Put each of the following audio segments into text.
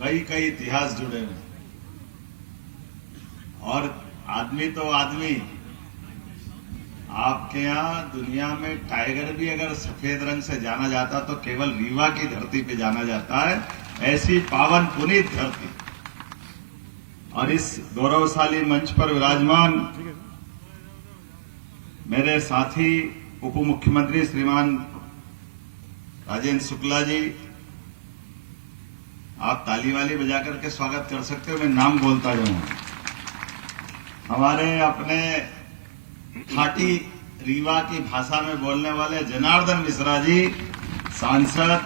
कई कई इतिहास जुड़े हुए और आदमी तो आदमी। आपके यहाँ दुनिया में टाइगर भी अगर सफेद रंग से जाना जाता तो केवल रीवा की धरती पे जाना जाता है। ऐसी पावन पुनीत धरती और इस गौरवशाली मंच पर विराजमान मेरे साथी उप मुख्यमंत्री श्रीमान राजेंद्र शुक्ला जी, आप ताली वाली बजा करके स्वागत कर सकते हो, मैं नाम बोलता जाऊंगा। हमारे अपने खाटी रीवा की भाषा में बोलने वाले जनार्दन मिश्रा जी, सांसद,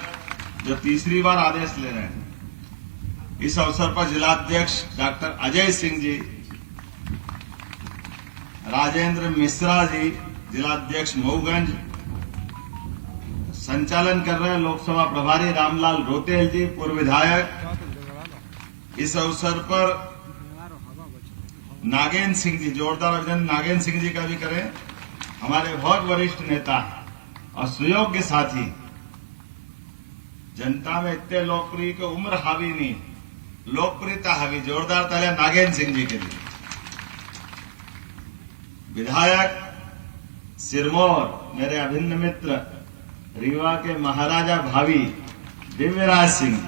जो तीसरी बार आदेश ले रहे हैं। इस अवसर पर जिलाध्यक्ष डॉक्टर अजय सिंह जी, राजेंद्र मिश्रा जी, जिलाध्यक्ष मऊगंज, संचालन कर रहे हैं लोकसभा प्रभारी रामलाल रोतेल जी, पूर्व विधायक। इस अवसर पर नागेंद्र सिंह जी, जोरदार अभिनंदन नागेंद्र सिंह जी का भी करें। हमारे बहुत वरिष्ठ नेता और सुयोग्य साथी, जनता में इतने लोकप्रिय की उम्र हावी नहीं, लोकप्रियता हावी। जोरदार तालियां नागेंद्र सिंह जी के लिए। विधायक सिरमौर, मेरे अभिन्न मित्र, रीवा के महाराजा भावी दिव्यराज सिंह,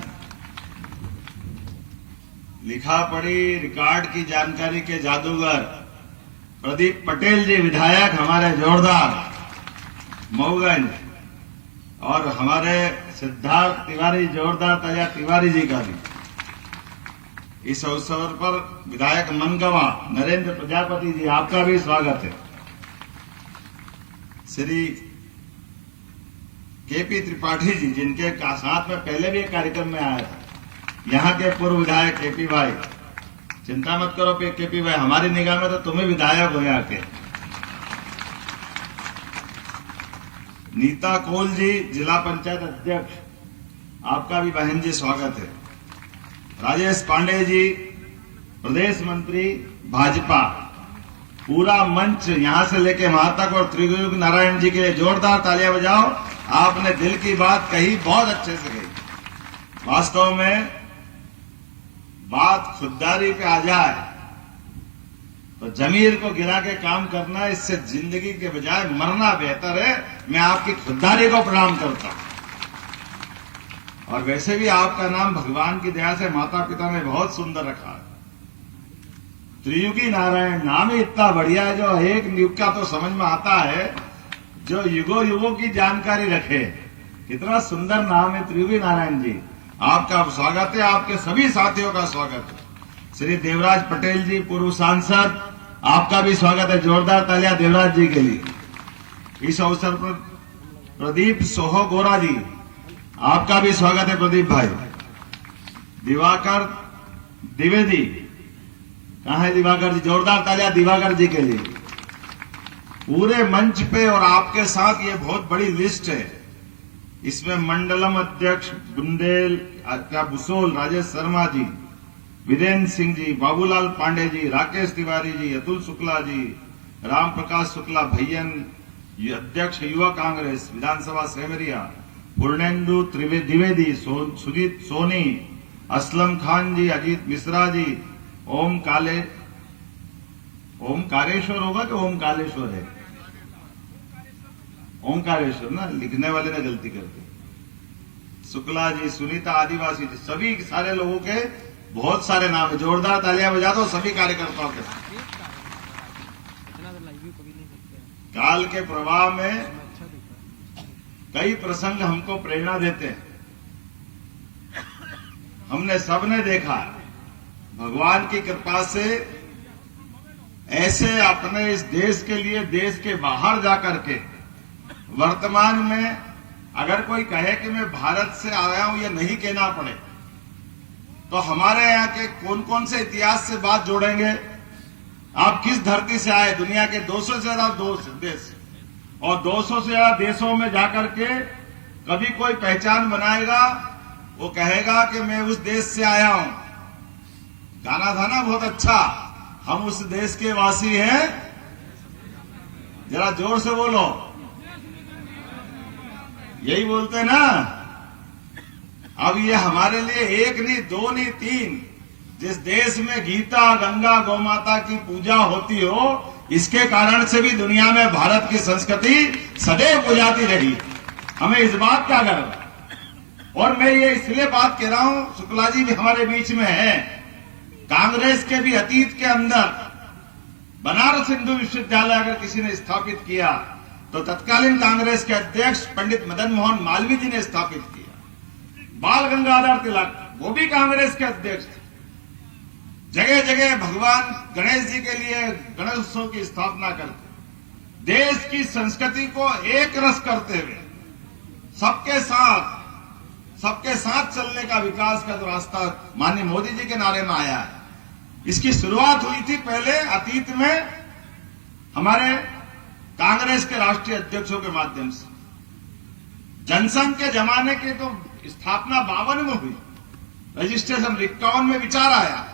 लिखा पढ़ी रिकॉर्ड की जानकारी के जादूगर प्रदीप पटेल जी, विधायक हमारे जोरदार मऊगंज, और हमारे सिद्धार्थ तिवारी, जोरदार तालियां तिवारी जी का भी। इस अवसर पर विधायक मनगवा नरेंद्र प्रजापति जी, आपका भी स्वागत है। श्री केपी त्रिपाठी जी, जिनके साथ में पहले भी एक कार्यक्रम में आया था, यहाँ के पूर्व विधायक केपी भाई, चिंता मत करो केपी भाई, हमारी निगाह में तो तुम्हें विधायक हो यहाँ के। नीता कोल जी, जिला पंचायत अध्यक्ष, आपका भी बहन जी स्वागत है। राजेश पांडे जी, प्रदेश मंत्री भाजपा। पूरा मंच यहां से लेके वहां तक और त्रियुग नारायण जी के लिए जोरदार तालियां बजाओ। आपने दिल की बात कही, बहुत अच्छे से कही। वास्तव में बात खुददारी पे आ जाए तो जमीर को गिरा के काम करना, इससे जिंदगी के बजाय मरना बेहतर है। मैं आपकी खुददारी को प्रणाम करता हूं। और वैसे भी आपका नाम भगवान की दया से माता पिता ने बहुत सुंदर रखा है। त्रियुगी नारायण नाम ही इतना बढ़िया है, जो एक युग का तो समझ में आता है, जो युगों युगों की जानकारी रखे। कितना सुंदर नाम है त्रियुगी नारायण जी। आपका स्वागत है, आपके सभी साथियों का स्वागत है। श्री देवराज पटेल जी, पूर्व सांसद, आपका भी स्वागत है। जोरदार तालियां देवराज जी के लिए। इस अवसर पर प्रदीप सोहो गोरा जी, आपका भी स्वागत है प्रदीप भाई। दिवाकर द्विवेदी, कहां है दिवाकर जी? जोरदार तालियां दिवाकर जी के लिए। पूरे मंच पे और आपके साथ ये बहुत बड़ी लिस्ट है। इसमें मंडलम अध्यक्ष बुंदेल क्या बुसोल राजेश शर्मा जी, विरेंद्र सिंह जी, बाबूलाल पांडे जी, राकेश तिवारी जी, अतुल शुक्ला जी, राम प्रकाश शुक्ला भैयन, अध्यक्ष युवा कांग्रेस विधानसभा सेमरिया, पूर्णेंदु द्विवेदी, सुजीत सोनी, असलम खान जी, अजीत मिश्रा जी, ओमकारेश्वर होगा कि ओमकालेश्वर है? ओमकारेश्वर ना, लिखने वाले ने गलती कर दी। शुक्ला जी, सुनीता आदिवासी जी, सभी सारे लोगों के बहुत सारे नाम है। जोरदार तालियां बजा दो सभी कार्यकर्ताओं के। काल के प्रवाह में कई प्रसंग हमको प्रेरणा देते हैं। हमने सबने देखा भगवान की कृपा से ऐसे अपने इस देश के लिए देश के बाहर जाकर के, वर्तमान में अगर कोई कहे कि मैं भारत से आया हूं, ये नहीं कहना पड़े तो हमारे यहाँ के कौन कौन से इतिहास से बात जोड़ेंगे। आप किस धरती से आए? दुनिया के 200 से ज्यादा देश, और 200 से ज्यादा देशों में जाकर के कभी कोई पहचान बनाएगा, वो कहेगा कि मैं उस देश से आया हूं। गाना था ना बहुत अच्छा, हम उस देश के वासी हैं। जरा जोर से बोलो, यही बोलते हैं ना। अब ये हमारे लिए एक नहीं, दो नहीं, तीन, जिस देश में गीता, गंगा, गौमाता की पूजा होती हो, इसके कारण से भी दुनिया में भारत की संस्कृति सदैव पूजाती रही। हमें इस बात का गर्व है। और मैं ये इसलिए बात कह रहा हूं, शुक्ला जी भी हमारे बीच में है। कांग्रेस के भी अतीत के अंदर बनारस हिंदू विश्वविद्यालय अगर किसी ने स्थापित किया तो तत्कालीन कांग्रेस के अध्यक्ष पंडित मदन मोहन मालवीय जी ने स्थापित किया। बाल गंगाधर तिलक वो भी कांग्रेस के अध्यक्ष थे। जगह जगह भगवान गणेश जी के लिए गणेश उत्सव की स्थापना करते, देश की संस्कृति को एक रस करते हुए सबके साथ चलने का, विकास का जो रास्ता माननीय मोदी जी के नारे में आया है, इसकी शुरुआत हुई थी पहले अतीत में हमारे कांग्रेस के राष्ट्रीय अध्यक्षों के माध्यम से। जनसंघ के जमाने की तो स्थापना 52 में हुई, रजिस्ट्रेशन 51 में विचार आया,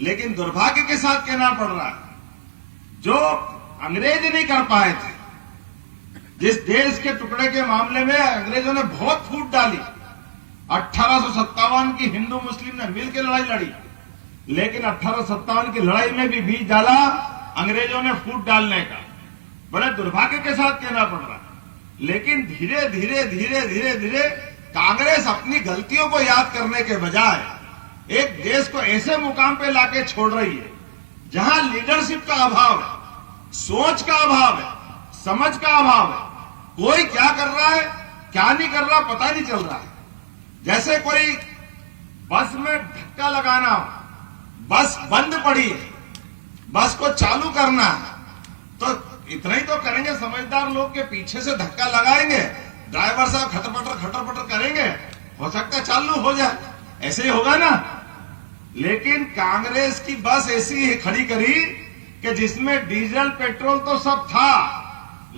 लेकिन दुर्भाग्य के साथ कहना पड़ रहा है जो अंग्रेज नहीं कर पाए थे, जिस देश के टुकड़े के मामले में अंग्रेजों ने बहुत फूट डाली। 1857 की हिंदू मुस्लिम ने मिलकर लड़ाई लड़ी, लेकिन 1857 की लड़ाई में भी बीच डाला अंग्रेजों ने फूट डालने का। बड़े दुर्भाग्य के साथ कहना पड़ रहा है। लेकिन धीरे धीरे धीरे धीरे धीरे कांग्रेस अपनी गलतियों को याद करने के बजाय एक देश को ऐसे मुकाम पे लाके छोड़ रही है जहां लीडरशिप का अभाव है, सोच का अभाव है, समझ का अभाव है। कोई क्या कर रहा है, क्या नहीं कर रहा, पता नहीं चल रहा है। जैसे कोई बस में धक्का लगाना हो, बस बंद पड़ी है, बस को चालू करना है तो इतना ही तो करेंगे। समझदार लोग के पीछे से धक्का लगाएंगे, ड्राइवर साहब खटर पटर करेंगे, हो सकता है चालू हो जाए, ऐसे ही होगा ना। लेकिन कांग्रेस की बस ऐसी खड़ी करी कि जिसमें डीजल पेट्रोल तो सब था,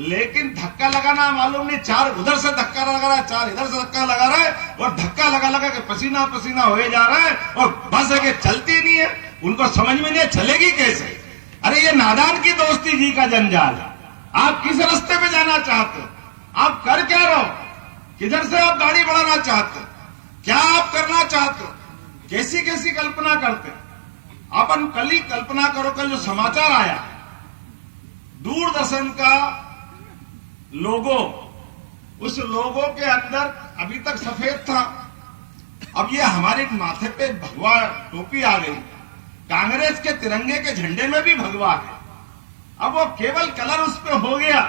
लेकिन धक्का लगाना मालूम नहीं, चार उधर से धक्का लगा रहा है, चार इधर से धक्का लगा रहा है, और धक्का लगा लगा के पसीना पसीना होए जा रहा है, और बस है कि चलती नहीं है। उनको समझ में नहीं चलेगी कैसे। अरे ये नादान की दोस्ती जी का जंजाल है। आप किस रास्ते पे जाना चाहते हो, आप कर क्या रहो, किधर से आप गाड़ी बढ़ाना चाहते हो, क्या आप करना चाहते हो, कैसी कैसी कल्पना करते हो। अपन कल ही कल्पना करो, कल जो समाचार आया दूरदर्शन का लोगो, उस लोगो के अंदर अभी तक सफेद था, अब ये हमारे माथे पे भगवा टोपी आ गई। कांग्रेस के तिरंगे के झंडे में भी भगवा है। अब वो केवल कलर उस पे हो गया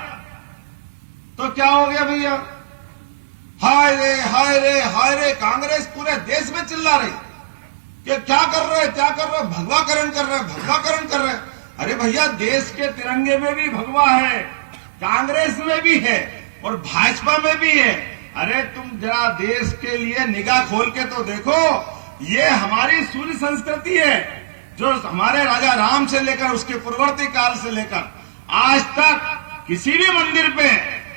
तो क्या हो गया भैया, हाय रे हाय रे हाय रे। कांग्रेस पूरे देश में चिल्ला रही कि क्या कर रहे, क्या कर रहे, भगवाकरण कर रहे, भगवाकरण कर रहे। अरे भैया, देश के तिरंगे में भी भगवा है, कांग्रेस में भी है और भाजपा में भी है। अरे तुम जरा देश के लिए निगाह खोल के तो देखो, ये हमारी सूर्य संस्कृति है जो हमारे राजा राम से लेकर उसके पूर्ववर्ती काल से लेकर आज तक किसी भी मंदिर पे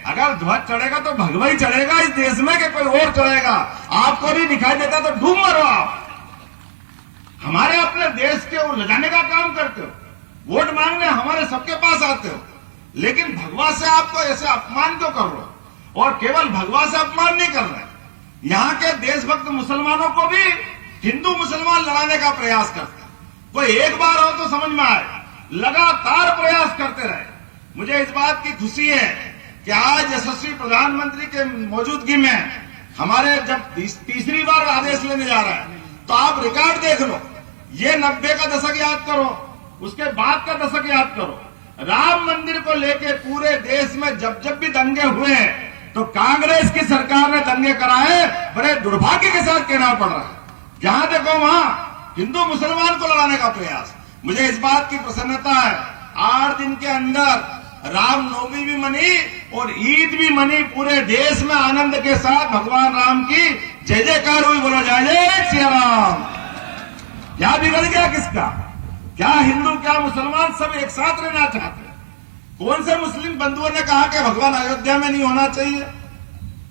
अगर ध्वज चढ़ेगा तो भगवा ही चढ़ेगा इस देश में, कि कोई और चढ़ेगा। आपको नहीं दिखाई देता तो डूब मरो आप। हमारे अपने देश के वो ले जाने का काम करते हो, वोट मांगने हमारे सबके पास आते हो, लेकिन भगवा से आपको ऐसे अपमान क्यों कर रहे हो। और केवल भगवा से अपमान नहीं कर रहे, यहाँ के देशभक्त मुसलमानों को भी हिंदू मुसलमान लड़ाने का प्रयास करते। कोई एक बार हो तो समझ में आए, लगातार प्रयास करते रहे। मुझे इस बात की खुशी है कि आज यशस्वी प्रधानमंत्री के मौजूदगी में हमारे जब तीसरी बार आदेश लेने जा रहा है तो आप रिकॉर्ड देख लो। ये 90 का दशक याद करो, उसके बाद का दशक याद करो। राम मंदिर को लेके पूरे देश में जब जब भी दंगे हुए हैं तो कांग्रेस की सरकार ने दंगे कराए। बड़े दुर्भाग्य के साथ कहना पड़ रहा है, जहां देखो वहां हिंदू मुसलमान को लड़ाने का प्रयास। मुझे इस बात की प्रसन्नता है, 8 दिन के अंदर रामनवमी भी मनी और ईद भी मनी। पूरे देश में आनंद के साथ भगवान राम की जय जयकार हुई। बोलो जय जय श्री राम। क्या बिगड़ गया किसका, क्या हिंदू क्या मुसलमान सब एक साथ रहना चाहते हैं। कौन से मुस्लिम बंधुओं ने कहा कि भगवान अयोध्या में नहीं होना चाहिए,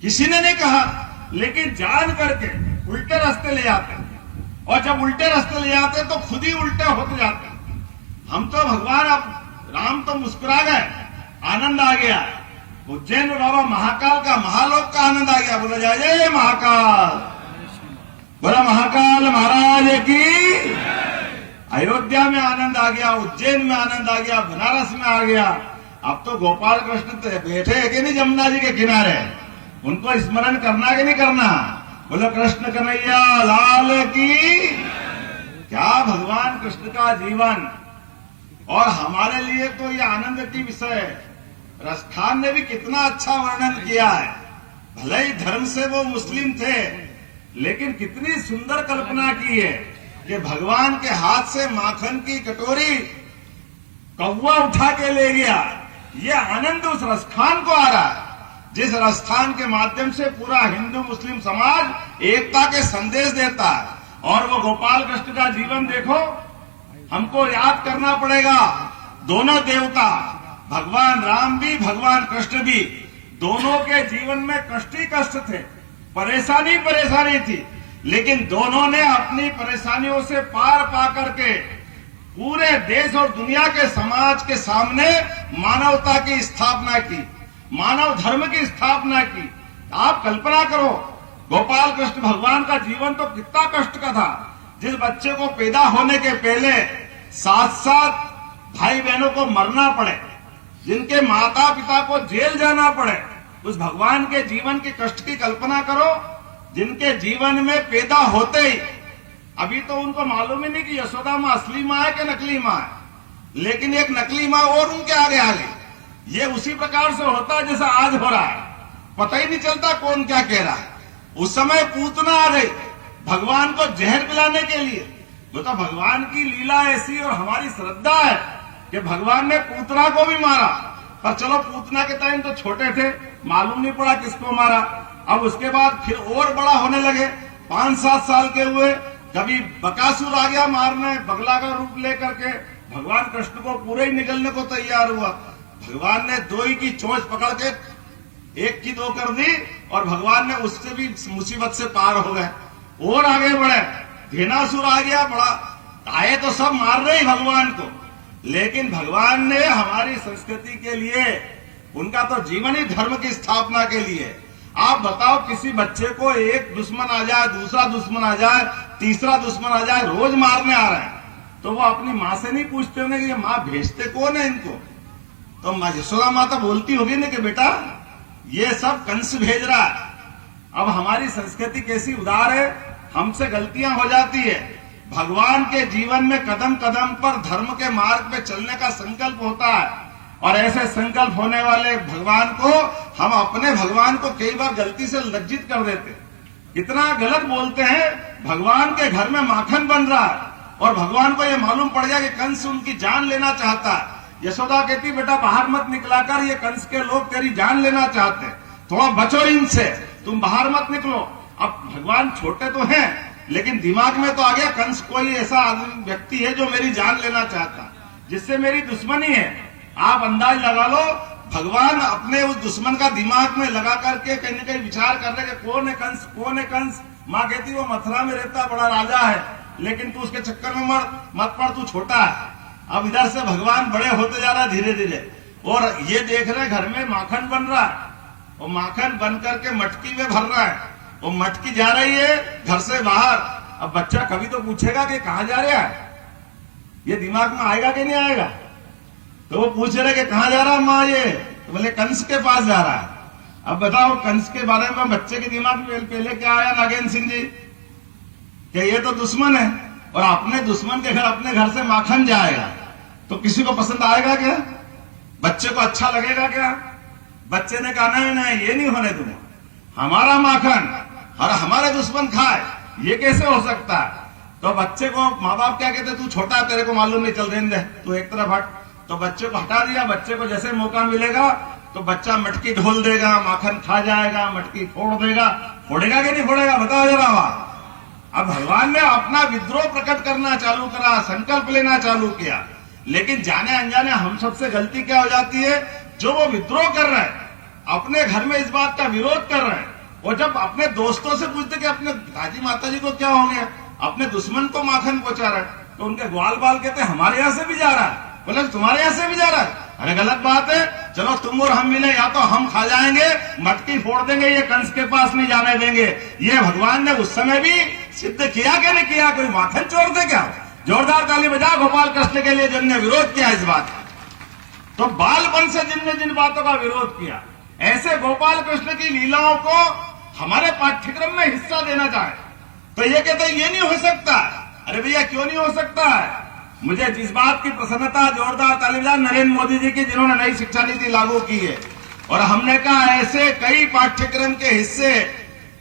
किसी ने नहीं कहा। लेकिन जान करके उल्टे रास्ते ले जाते हैं, और जब उल्टे रास्ते ले जाते हैं तो खुद ही उल्टे होते जाते हैं। हम तो भगवान अब राम तो मुस्कुरा गए, आनंद आ गया। उज्जैन में बाबा महाकाल का महालोक का आनंद आ गया। बोला जय जय महाकाल। बोला महाकाल महाराज की। अयोध्या में आनंद आ गया, उज्जैन में आनंद आ गया, बनारस में आ गया। अब तो गोपाल कृष्ण बैठे है कि नहीं जमुना जी के किनारे, उनको स्मरण करना कि नहीं करना। बोलो कृष्ण कन्हैया लाल की। क्या भगवान कृष्ण का जीवन, और हमारे लिए तो ये आनंद की विषय है। रसखान ने भी कितना अच्छा वर्णन किया है। भले ही धर्म से वो मुस्लिम थे, लेकिन कितनी सुंदर कल्पना की है कि भगवान के हाथ से माखन की कटोरी कौवा उठा के ले गया। ये आनंद उस रसखान को आ रहा है, जिस रसखान के माध्यम से पूरा हिंदू मुस्लिम समाज एकता के संदेश देता है। और वो गोपाल कृष्ण का जीवन देखो, हमको याद करना पड़ेगा। दोनों देवता, भगवान राम भी भगवान कृष्ण भी, दोनों के जीवन में कष्ट ही कष्ट थे, परेशानी थी, लेकिन दोनों ने अपनी परेशानियों से पार पा करके पूरे देश और दुनिया के समाज के सामने मानवता की स्थापना की, मानव धर्म की स्थापना की। आप कल्पना करो, गोपाल कृष्ण भगवान का जीवन तो कितना कष्ट का था। जिस बच्चे को पैदा होने के पहले 7 भाई बहनों को मरना पड़े, जिनके माता पिता को जेल जाना पड़े, उस भगवान के जीवन के कष्ट की कल्पना करो। जिनके जीवन में पैदा होते ही, अभी तो उनको मालूम ही नहीं कि यशोदा माँ असली माँ है कि नकली माँ है, लेकिन एक नकली माँ और उनके आगे आ गई। ये उसी प्रकार से होता है जैसा आज हो रहा है, पता ही नहीं चलता कौन क्या कह रहा है। उस समय पूतना आ गई भगवान को जहर पिलाने के लिए। वो तो भगवान की लीला ऐसी और हमारी श्रद्धा है कि भगवान ने पूतना को भी मारा। पर चलो, पूतना के टाइम तो छोटे थे, मालूम नहीं पड़ा किसको मारा। अब उसके बाद फिर और बड़ा होने लगे, 5-7 साल के हुए, कभी बकासुर आ गया मारने, बगला का रूप लेकर के। भगवान कृष्ण को पूरे ही निकलने को तैयार हुआ। भगवान ने 2 ही की चोंच पकड़ के 1 की 2 कर दी, और भगवान ने उससे भी मुसीबत से पार हो गए और आगे बढ़े। धेनासुर आ गया बड़ा, आए तो सब मार रहे भगवान को, लेकिन भगवान ने हमारी संस्कृति के लिए, उनका तो जीवन ही धर्म की स्थापना के लिए। आप बताओ, किसी बच्चे को एक दुश्मन आ जाए, दूसरा दुश्मन आ जाए, तीसरा दुश्मन आ जाए, रोज मारने आ रहे हैं, तो वो अपनी माँ से नहीं पूछते होंगे कि माँ भेजते कौन है इनको। तो यशोदा माता बोलती होगी ना कि बेटा ये सब कंस भेज रहा है। अब हमारी संस्कृति कैसी उदार है, हमसे गलतियां हो जाती है। भगवान के जीवन में कदम कदम पर धर्म के मार्ग पे चलने का संकल्प होता है, और ऐसे संकल्प होने वाले भगवान को हम अपने भगवान को कई बार गलती से लज्जित कर देते, इतना गलत बोलते हैं। भगवान के घर में माखन बन रहा है और भगवान को यह मालूम पड़ गया कि कंस उनकी जान लेना चाहता है। यशोदा कहती, बेटा बाहर मत निकला कर, ये कंस के लोग तेरी जान लेना चाहते हैं, थोड़ा बचो इनसे, तुम बाहर मत निकलो। अब भगवान छोटे तो हैं, लेकिन दिमाग में तो आ गया कंस कोई ऐसा व्यक्ति है जो मेरी जान लेना चाहता, जिससे मेरी दुश्मनी है। आप अंदाज लगा लो, भगवान अपने उस दुश्मन का दिमाग में लगा करके कहीं न कहीं विचार कर रहे कि कौन है कंस, कौन है कंस। माँ कहती वो मथुरा में रहता बड़ा राजा है, लेकिन तू उसके चक्कर में मत पड़, तू छोटा है। अब इधर से भगवान बड़े होते जा रहा है धीरे धीरे, और ये देख रहे घर में माखन बन रहा है, और माखन बन करके मटकी में भर रहा है, वो मटकी जा रही है घर से बाहर। अब बच्चा कभी तो पूछेगा कि कहाँ जा रहा है, ये दिमाग में आएगा कि नहीं आएगा। तो वो पूछ रहे कि कहाँ जा रहा है माँ ये, तो बोले कंस के पास जा रहा है। अब बताओ, कंस के बारे में बच्चे के दिमाग में पहले क्या आया नागेंद्र सिंह जी, कि ये तो दुश्मन है, और अपने दुश्मन के घर अपने घर से माखन जाएगा तो किसी को पसंद आएगा क्या? बच्चे को अच्छा लगेगा क्या? बच्चे ने कहा नहीं नहीं, ये नहीं होने दूंगा, हमारा माखन और हमारे दुश्मन खाए, ये कैसे हो सकता है। तो बच्चे को माँ बाप क्या कहते, तू छोटा तेरे को मालूम नहीं, चल रहने दे, तू एक तरफ हट। तो बच्चे को हटा दिया। बच्चे को जैसे मौका मिलेगा तो बच्चा मटकी ढोल देगा, माखन खा जाएगा, मटकी फोड़ देगा। फोड़ेगा कि नहीं फोड़ेगा, बताओ जरा वहां। अब भगवान ने अपना विद्रोह प्रकट करना चालू करा, संकल्प लेना चालू किया, लेकिन जाने अनजाने हम सबसे गलती क्या हो जाती है, जो वो विद्रोह कर रहे हैं, अपने घर में इस बात का विरोध कर रहे हैं, और जब अपने दोस्तों से पूछते कि अपने दादी माता जी को क्या हो गया, अपने दुश्मन को माखन पहुंचा रहा है, तो उनके ग्वाल बाल कहते हैं हमारे यहाँ से भी जा रहा है। बोले तुम्हारे यहाँ से भी जा रहा है, अरे गलत बात है, चलो तुम और हम मिले, या तो हम खा जाएंगे, मटकी फोड़ देंगे, ये कंस के पास नहीं जाने देंगे। ये भगवान ने उस समय भी सिद्ध किया कि नहीं किया? कोई माखन चोर थे क्या? जोरदार ताली बजा गोपाल कृष्ण के लिए जिनने विरोध किया इस बात का। तो बालपन से जिनने जिन बातों का विरोध किया, ऐसे गोपाल कृष्ण की लीलाओं को हमारे पाठ्यक्रम में हिस्सा देना चाहे तो ये कहते हैं ये नहीं हो सकता। अरे भैया क्यों नहीं हो सकता है? मुझे जिस बात की प्रसन्नता, जोरदार ताली बजा नरेंद्र मोदी जी की, जिन्होंने नई शिक्षा नीति लागू की है, और हमने कहा ऐसे कई पाठ्यक्रम के हिस्से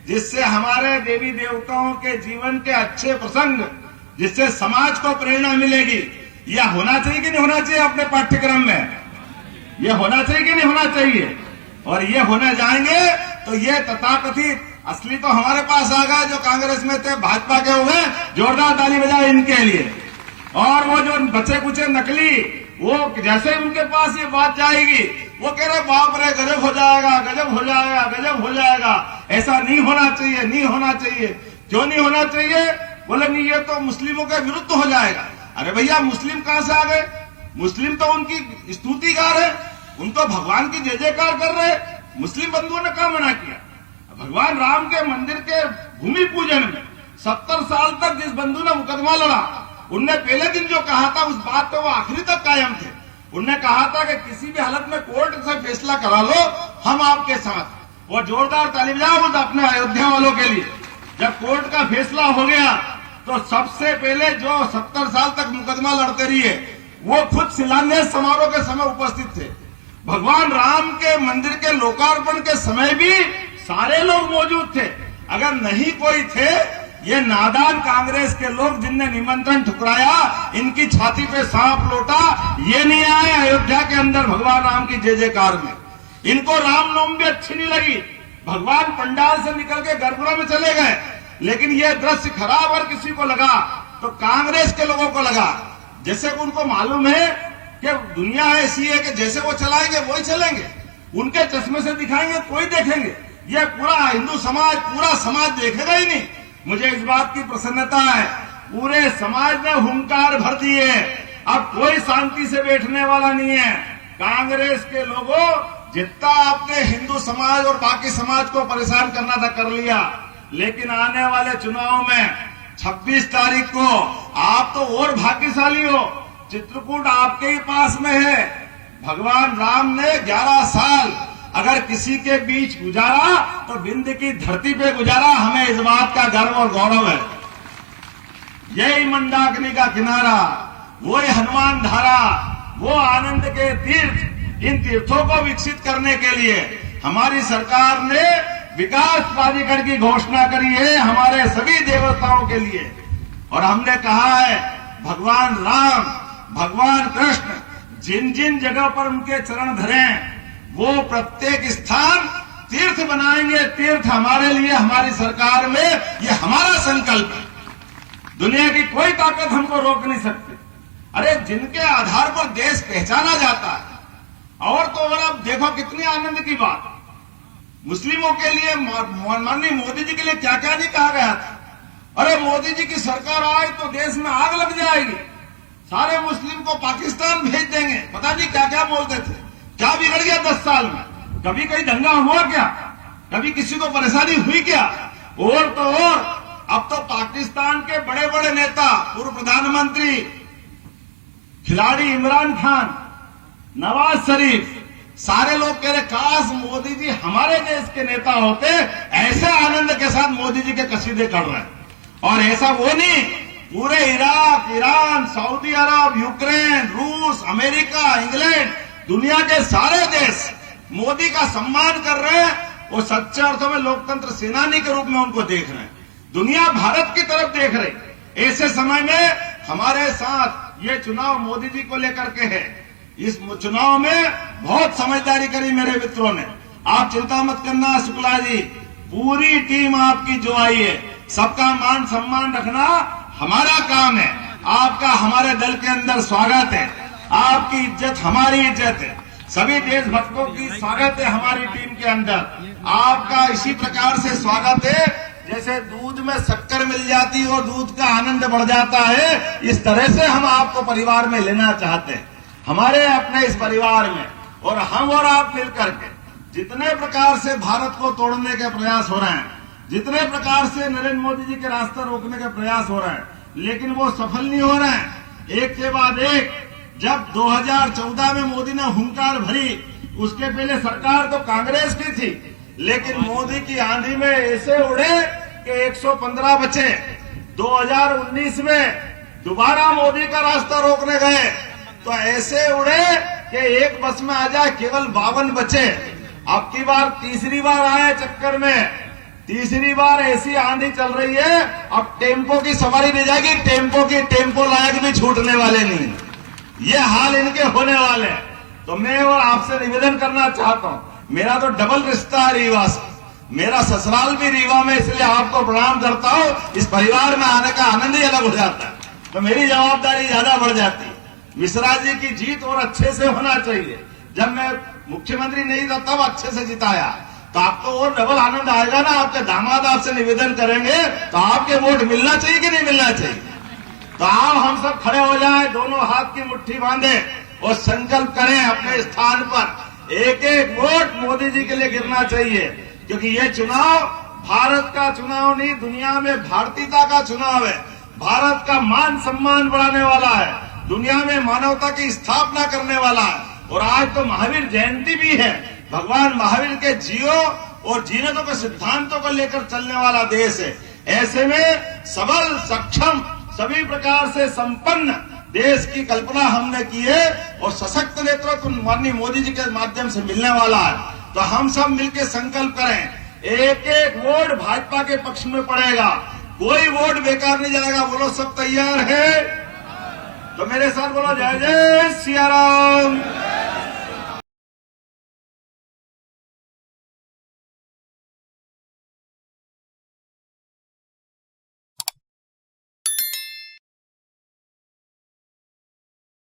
जिससे हमारे देवी देवताओं के जीवन के अच्छे प्रसंग, जिससे समाज को प्रेरणा मिलेगी, यह होना चाहिए कि नहीं होना चाहिए अपने पाठ्यक्रम में? यह होना चाहिए कि नहीं होना चाहिए? और ये होने जाएंगे तो ये तथाकथित असली तो हमारे पास आ गए जो कांग्रेस में थे, भाजपा के हुए, जोरदार ताली बजाए इनके लिए। और वो जो बचे कुचे नकली, वो जैसे उनके पास ये बात जाएगी वो कह रहे बाप रे गजब हो जाएगा, गजब हो जाएगा, गजब हो जाएगा। ऐसा नहीं होना चाहिए, नहीं होना चाहिए। क्यों नहीं होना चाहिए? बोले नहीं ये तो मुस्लिमों के विरुद्ध हो जाएगा। अरे भैया मुस्लिम कहां से आ गए? मुस्लिम तो उनकी स्तुतिकार है, उनको भगवान की जय जयकार कर रहे। मुस्लिम बंधुओं ने क्या मना किया? भगवान राम के मंदिर के भूमि पूजन में 70 साल तक जिस बंधु ने मुकदमा लड़ा, उनने पहले दिन जो कहा था उस बात पे वो आखिरी तक कायम थे। उनने कहा था कि किसी भी हालत में कोर्ट से फैसला करा लो, हम आपके साथ। वो जोरदार ताली बजाओ अपने अयोध्या वालों के लिए। जब कोर्ट का फैसला हो गया तो सबसे पहले जो 70 साल तक मुकदमा लड़ते रहिए वो खुद शिलान्यास समारोह के समय उपस्थित थे। भगवान राम के मंदिर के लोकार्पण के समय भी सारे लोग मौजूद थे। अगर नहीं कोई थे, ये नादान कांग्रेस के लोग जिनने निमंत्रण ठुकराया, इनकी छाती पे सांप लौटा, ये नहीं आए अयोध्या के अंदर भगवान राम की जय जयकार में। इनको रामनवमी अच्छी नहीं लगी, भगवान पंडाल से निकल के गर्भगृह में चले गए। लेकिन ये दृश्य खराब और किसी को लगा तो कांग्रेस के लोगों को लगा, जैसे उनको मालूम है कि दुनिया ऐसी है कि जैसे वो चलाएंगे वही चलेंगे, उनके चश्मे से दिखाएंगे कोई देखेंगे। ये पूरा हिंदू समाज, पूरा समाज देखेगा ही नहीं। मुझे इस बात की प्रसन्नता है, पूरे समाज ने हुंकार भर दी है। अब कोई शांति से बैठने वाला नहीं है। कांग्रेस के लोगों जितना आपने हिंदू समाज और बाकी समाज को परेशान करना था कर लिया, लेकिन आने वाले चुनाव में 26 तारीख को आप तो और भाग्यशाली हो, चित्रकूट आपके ही पास में है। भगवान राम ने 11 साल अगर किसी के बीच गुजारा तो विंध्य की धरती पे गुजारा। हमें इस बात का गर्व और गौरव है। यही मंदाकिनी का किनारा, वो हनुमान धारा, वो आनंद के तीर्थ, इन तीर्थों को विकसित करने के लिए हमारी सरकार ने विकास प्राधिकरण की घोषणा करी है हमारे सभी देवताओं के लिए। और हमने कहा है भगवान राम, भगवान कृष्ण जिन जिन जगह पर उनके चरण धरें वो प्रत्येक स्थान तीर्थ बनाएंगे। तीर्थ हमारे लिए, हमारी सरकार में ये हमारा संकल्प है। दुनिया की कोई ताकत हमको रोक नहीं सकती। अरे जिनके आधार पर देश पहचाना जाता है, और तो अगर आप देखो कितनी आनंद की बात, मुस्लिमों के लिए माननीय मोदी जी के लिए क्या क्या नहीं कहा गया था। अरे मोदी जी की सरकार आए तो देश में आग लग जाएगी, सारे मुस्लिम को पाकिस्तान भेज देंगे, पता नहीं क्या क्या बोलते थे। क्या बिगड़ गया 10 साल में? कभी कहीं दंगा हुआ क्या? कभी किसी को परेशानी हुई क्या? और तो और अब तो पाकिस्तान के बड़े बड़े नेता, पूर्व प्रधानमंत्री, खिलाड़ी इमरान खान, नवाज शरीफ, सारे लोग कह रहे काश मोदी जी हमारे देश के नेता होते। ऐसे आनंद के साथ मोदी जी के कसीदे कर रहे हैं। और ऐसा वो नहीं, पूरे इराक, ईरान, सऊदी अरब, यूक्रेन, रूस, अमेरिका, इंग्लैंड, दुनिया के सारे देश मोदी का सम्मान कर रहे हैं। वो सच्चे अर्थों में लोकतंत्र सेनानी के रूप में उनको देख रहे हैं। दुनिया भारत की तरफ देख रही। ऐसे समय में हमारे साथ ये चुनाव मोदी जी को लेकर के है। इस चुनाव में बहुत समझदारी करी मेरे मित्रों ने। आप चिंता मत करना शुक्ला जी, पूरी टीम आपकी जो आई है, सबका मान सम्मान रखना हमारा काम है। आपका हमारे दल के अंदर स्वागत है, आपकी इज्जत हमारी इज्जत है। सभी देशभक्तों की स्वागत है हमारी टीम के अंदर। आपका इसी प्रकार से स्वागत है जैसे दूध में शक्कर मिल जाती है और दूध का आनंद बढ़ जाता है, इस तरह से हम आपको परिवार में लेना चाहते हैं, हमारे अपने इस परिवार में। और हम और आप मिलकर के जितने प्रकार से भारत को तोड़ने के प्रयास हो रहे हैं, जितने प्रकार से नरेंद्र मोदी जी के रास्ता रोकने का प्रयास हो रहा है, लेकिन वो सफल नहीं हो रहे हैं। एक के बाद एक, जब 2014 में मोदी ने हुंकार भरी, उसके पहले सरकार तो कांग्रेस की थी, लेकिन मोदी की आंधी में ऐसे उड़े कि 115 बचे। 2019 में दोबारा मोदी का रास्ता रोकने गए तो ऐसे उड़े कि एक बस में आ जाए केवल 52 बचे। अब की बार तीसरी बार आए चक्कर में, तीसरी बार ऐसी आंधी चल रही है, अब टेम्पो की सवारी नहीं जाएगी, टेम्पो लायक भी छूटने वाले नहीं। ये हाल इनके होने वाले। तो मैं और आपसे निवेदन करना चाहता हूं, मेरा तो डबल रिश्ता है रीवा से, मेरा ससुराल भी रीवा में, इसलिए आपको प्रणाम करता हूं। इस परिवार में आने का आनंद ही अलग हो जाता है, तो मेरी जवाबदारी ज्यादा बढ़ जाती है। मिश्रा जी की जीत और अच्छे से होना चाहिए। जब मैं मुख्यमंत्री नहीं था तब अच्छे से जिताया, तो आपको और डबल आनंद आएगा ना। आपके दामाद आपसे निवेदन करेंगे तो आपके वोट मिलना चाहिए कि नहीं मिलना चाहिए। तो आओ हम सब खड़े हो जाएं, दोनों हाथ की मुट्ठी बांधे और संकल्प करें अपने स्थान पर, एक एक वोट मोदी जी के लिए गिरना चाहिए। क्योंकि ये चुनाव भारत का चुनाव नहीं, दुनिया में भारतीयता का चुनाव है। भारत का मान सम्मान बढ़ाने वाला है, दुनिया में मानवता की स्थापना करने वाला है। और आज तो महावीर जयंती भी है। भगवान महावीर के जियो और जीने के सिद्धांतों को लेकर चलने वाला देश है। ऐसे में सबल, सक्षम, सभी प्रकार से संपन्न देश की कल्पना हमने की है और सशक्त नेतृत्व माननीय मोदी जी के माध्यम से मिलने वाला है। तो हम सब मिलकर संकल्प करें, एक एक वोट भाजपा के पक्ष में पड़ेगा, कोई वोट बेकार नहीं जाएगा। बोलो सब तैयार है? तो मेरे साथ बोलो जय जय सिया राम।